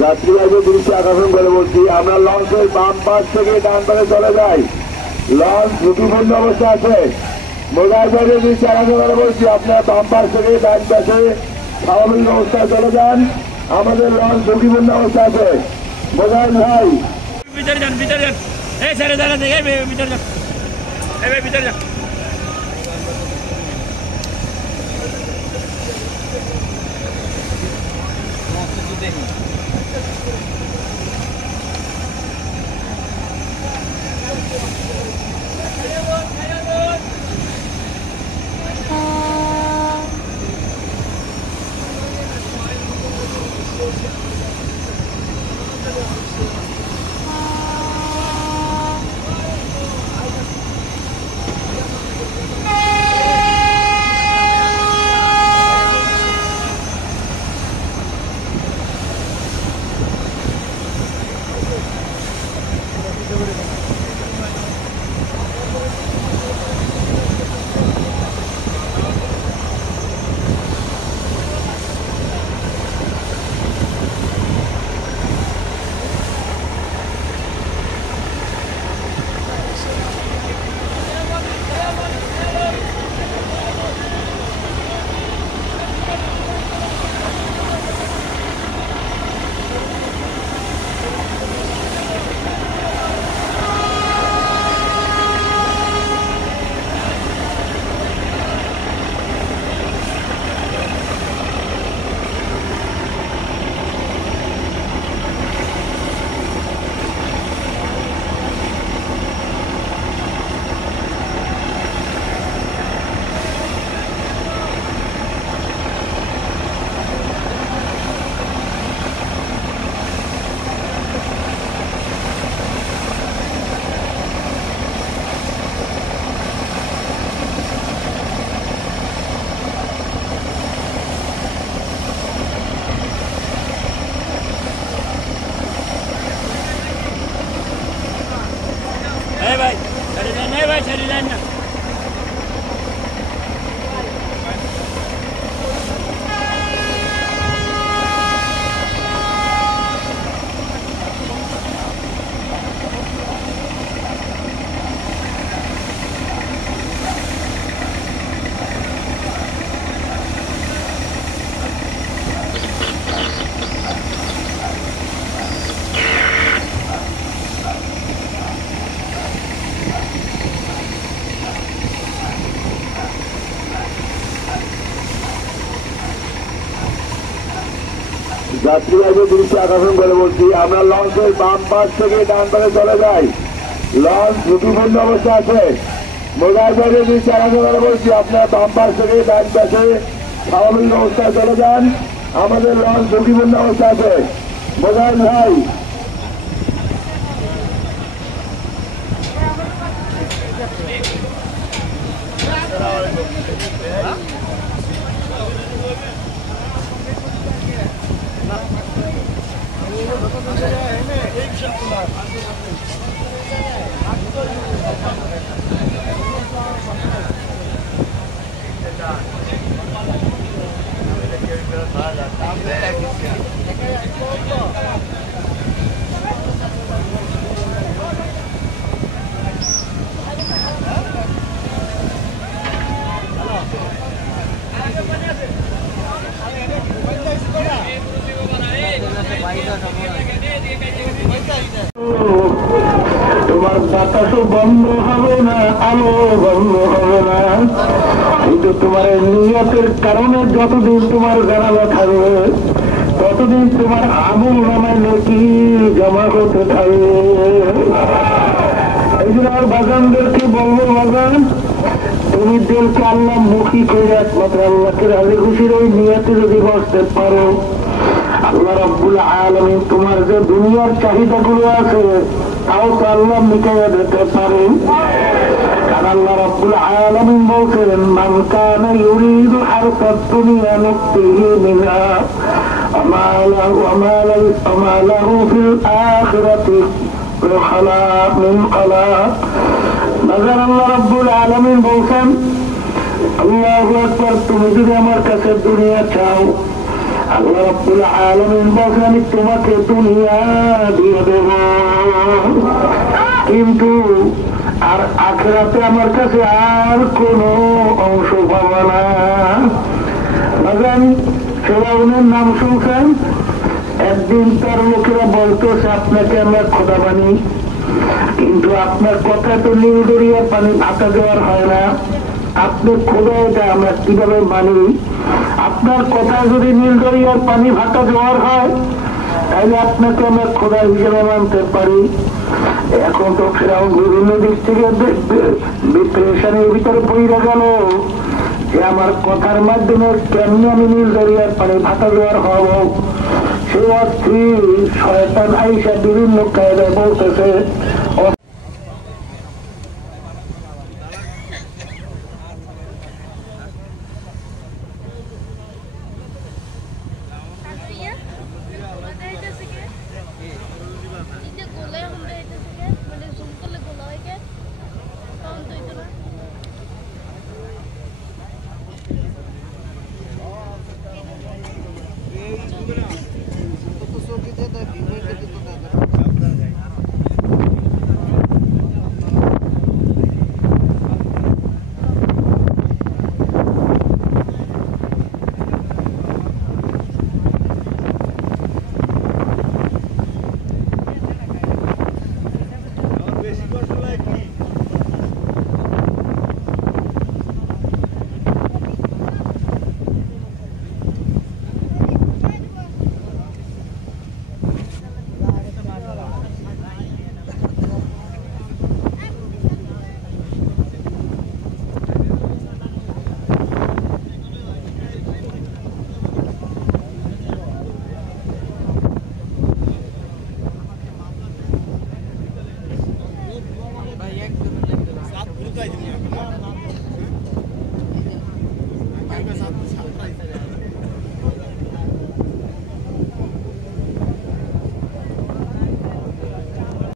যাত্রীবাহী দৃষ্টি আকর্ষণ করে বলছি, আমরা লঞ্চের বাম পাশ থেকে ডান পাশে চলে যাই। লঞ্চ ঝুঁকিপূর্ণ অবস্থা আছে। মোবাইল বাজারের দৃষ্টি আকর্ষণ করে বলছি, আপনার বাম পাশ থেকে ডান পাশে স্বাভাবিক অবস্থায় চলে যান। আমাদের লঞ্চ ঝুঁকিপূর্ণ অবস্থা আছে। মোবাইল ভাই ভিতরে যান, ভিতরে যান। এই ছেড়ে দাঁড়া দেখে ভিতরে যান, এই ভিতরে যান। ভাই ছেড়ে দেন, ভাই ছেড়ে দেন না। যাত্রীবাহী দৃষ্টি আকর্ষণ করে বলছি, আমরা লঞ্চের বাম পাশ থেকে ডান পাশে চলে যাই। লঞ্চ ঝুঁকিপূর্ণ অবস্থা আছে। মোবাইল বাজারের দৃষ্টি আকর্ষণ করে বলছি, আপনার বাম পাশ থেকে ডান পাশে স্বাভাবিক অবস্থায় চলে যান। আমাদের লঞ্চ ঝুঁকিপূর্ণ অবস্থা আছে। মোবাইল ভাই তোমার বাতাসও বন্ধ হবে না, আলো বন্ধ হবে না। কিন্তু তোমার নিয়তের কারণে যতদিন তোমার জানালা থাকবে ততদিন তোমার আমল নামায় নাকি জমা হতে থাকবে। এই জন্য আর বাগানদেরকে বলবো, বাগান তুমি দিলকে আল্লাহ মুখী করে একমাত্র আল্লাহকে রাজি খুশির ওই নিয়তে যদি বসতে পারো, আল্লাহ রাব্বুল আলামিন তোমার যে দুনিয়ার চাহিদাগুলো আছে তাও তো আল্লাহ মিটাইয়া দিতে পারেন। কারণ আল্লাহ রাব্বুল আলামিন বলছেন, মান কানা ইউরিদু হারসাদ দুনিয়া নুতিহি মিনহা ওয়া মা লাহু ফিল আখিরাতি মিন খালাক। নজর আল্লাহ রাব্বুল আলামিন বলছেন, আল্লাহু আকবার, তুমি যদি আমার কাছে দুনিয়া চাও, আল্লাহ রাব্বুল আলামিন বলেন আমি তোমাকে দুনিয়া দিয়ে দেব, কিন্তু আর আখিরাতে আমার কাছে আর কোনো অংশ পাবো না। ফেরাউনের নাম শুনছেন? একদিন তার লোকেরা বলতেছে আপনাকে আমরা খোদা মানি, কিন্তু আপনার কথা তো নীল দরিয়ার পানি ভাতা দেওয়ার হয় না, আপনি খোদা এটা আমরা কিভাবে মানি? আপনার কথা যদি নীল দরিয়ার পানি ভাতা দেওয়ার হয় তাহলে আপনাকে আমরা খোদা হিসেবে মানতে পারি। এখন তো ফেরাউন বিভিন্ন দিক থেকে ডিপ্রেশনের ভিতরে পড়ে গেল যে আমার কথার মাধ্যমে কেমনি আমি নীল দরিয়ার পানি ভাতা দেওয়ার হব। সে অস্থির শয়তান আইসা বিভিন্ন কায়দায় বলতেছে ভাই একদম